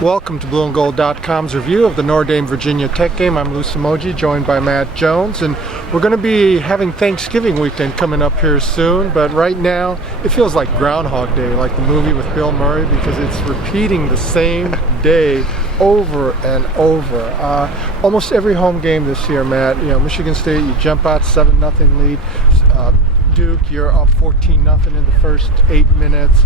Welcome to BlueandGold.com's review of the Notre Dame Virginia Tech game. I'm Lou Somogyi, joined by Matt Jones, and we're going to be having Thanksgiving weekend coming up here soon, but right now it feels like Groundhog Day, like the movie with Bill Murray, because it's repeating the same day over and over. Almost every home game this year, Matt, Michigan State, you jump out 7-0 lead. Duke, you're up 14-0 in the first 8 minutes.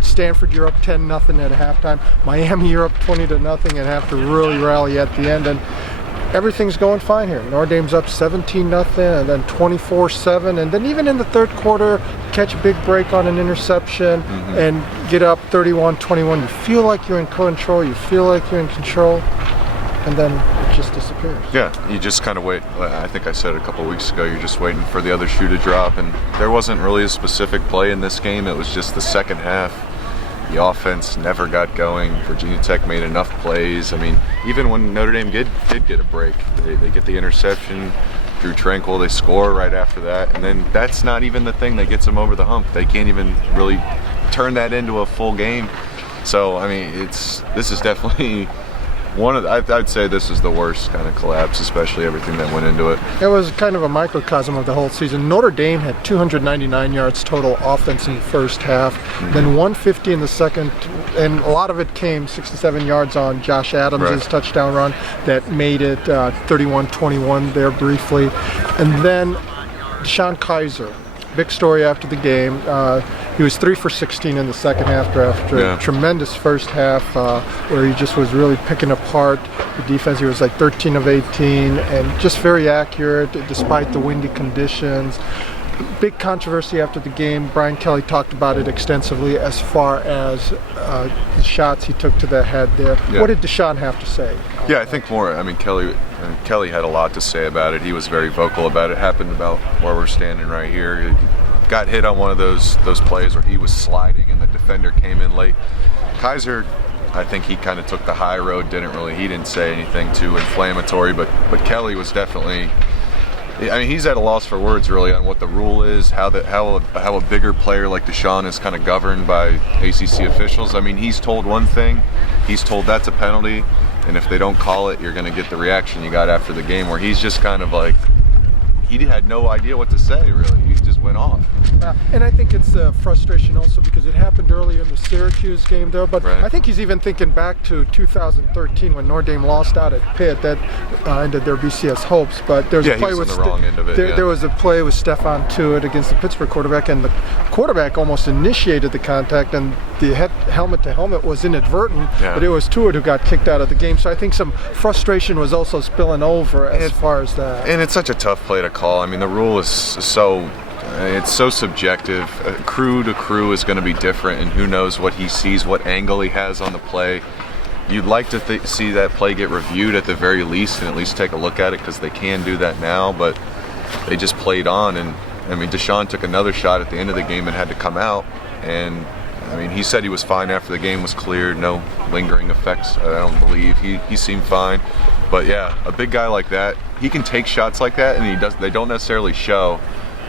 Stanford, you're up 10-0 at halftime. Miami, you're up 20-0 and have to really rally at the end. And everything's going fine here. Notre Dame's up 17-0 and then 24-7. And then even in the third quarter, catch a big break on an interception and get up 31-21. You feel like you're in control. You feel like you're in control. And then it just disappears. Yeah, you just kind of wait. I think I said a couple of weeks ago, you're just waiting for the other shoe to drop. And there wasn't really a specific play in this game. It was just the second half. The offense never got going. Virginia Tech made enough plays. I mean, even when Notre Dame did get a break, they get the interception. Drew Tranquill, they score right after that. And then that's not even the thing that gets them over the hump. They can't even really turn that into a full game. So, I mean, this is definitely I'd say this is the worst kind of collapse, especially everything that went into it. It was kind of a microcosm of the whole season. Notre Dame had 299 yards total offense in the first half, then 150 in the second, and a lot of it came 67 yards on Josh Adams' touchdown run that made it 31-21 there briefly. And then DeShone Kizer, big story after the game. He was 3 for 16 in the second half after a tremendous first half where he just was really picking apart the defense. He was like 13 of 18 and just very accurate despite the windy conditions. Big controversy after the game. Brian Kelly talked about it extensively as far as the shots he took to the head there. Yeah. What did DeShone have to say? Yeah, I think more. I mean, Kelly had a lot to say about it. He was very vocal about it. Happened about where we're standing right here. Got hit on one of those plays where he was sliding and the defender came in late. Kizer, I think he kind of took the high road. He didn't say anything too inflammatory, but Kelly was definitely. I mean, he's at a loss for words really on what the rule is, how a bigger player like DeShone is kind of governed by ACC officials. I mean, he's told one thing, he's told that's a penalty, and if they don't call it, you're going to get the reaction you got after the game, where he's just kind of like, he had no idea what to say really. He just went off. And I think it's frustration also because it happened earlier in the Syracuse game though, but I think he's even thinking back to 2013 when Notre Dame lost out at Pitt. That ended their BCS hopes, but there was a play with the wrong end of it. There was a play with Stephon Tuitt against the Pittsburgh quarterback, and the quarterback almost initiated the contact, and the helmet to helmet was inadvertent, but it was Tuitt who got kicked out of the game. So I think some frustration was also spilling over as far as that. And it's such a tough play to call. I mean, the rule is so subjective. Crew to crew is going to be different, and who knows what he sees, what angle he has on the play. You'd like to see that play get reviewed at the very least and at least take a look at it, because they can do that now, but they just played on. And I mean, DeShone took another shot at the end of the game and had to come out, and I mean, he said he was fine after the game was cleared, no lingering effects, I don't believe. He seemed fine. But yeah, a big guy like that, he can take shots like that, and they don't necessarily show.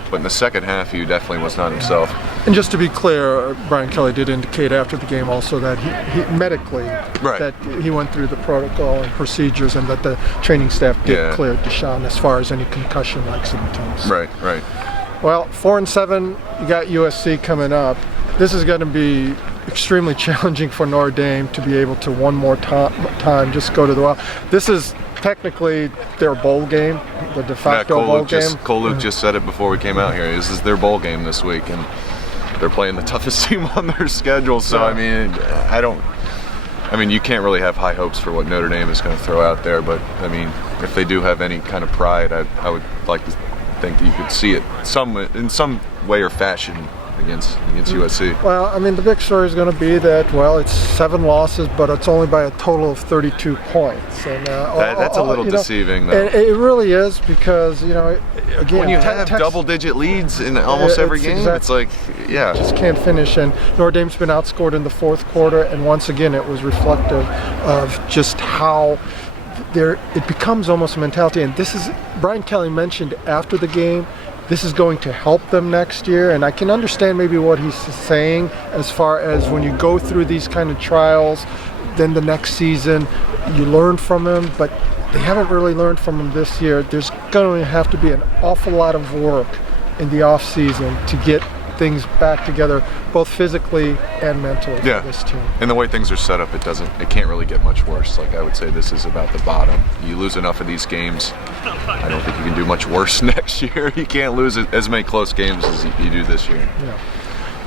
But in the second half, he definitely was not himself. And just to be clear, Brian Kelly did indicate after the game also that he medically, that he went through the protocol and procedures, and that the training staff did clear DeShone as far as any concussion-like symptoms. Right. Well, 4-7, you got USC coming up. This is going to be extremely challenging for Notre Dame to be able to one more time just go to the well. This is technically their bowl game, the de facto bowl game. Cole Luke just said it before we came out here. This is their bowl game this week, and they're playing the toughest team on their schedule. So I mean, you can't really have high hopes for what Notre Dame is going to throw out there. But I mean, if they do have any kind of pride, I would like to think that you could see it in some way or fashion against USC. Well, I mean, the big story is going to be that, well, it's 7 losses, but it's only by a total of 32 points. And that's a little deceiving, though. It really is, because, again, when you have double-digit leads in almost every game, it's like, just can't finish. And Notre Dame's been outscored in the fourth quarter, and once again, it was reflective of just how it becomes almost a mentality. And this is, Brian Kelly mentioned after the game, this is going to help them next year, and I can understand maybe what he's saying as far as when you go through these kind of trials, then the next season you learn from him, but they haven't really learned from him this year. There's going to have to be an awful lot of work in the off season to get things back together, both physically and mentally Yeah. for this team. And the way things are set up, it can't really get much worse. Like, I would say this is about the bottom. You lose enough of these games, I don't think you can do much worse next year. You can't lose as many close games as you do this year. Yeah.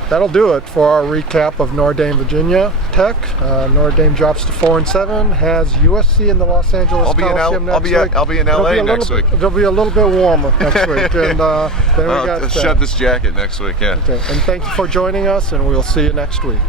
That'll do it for our recap of Notre Dame, Virginia Tech. Notre Dame drops to 4-7, has USC in the Los Angeles Coliseum next week. I'll be in LA next week. It'll be a little bit warmer next week. And then we got shut this jacket next week, yeah. Okay. And thank you for joining us, and we'll see you next week.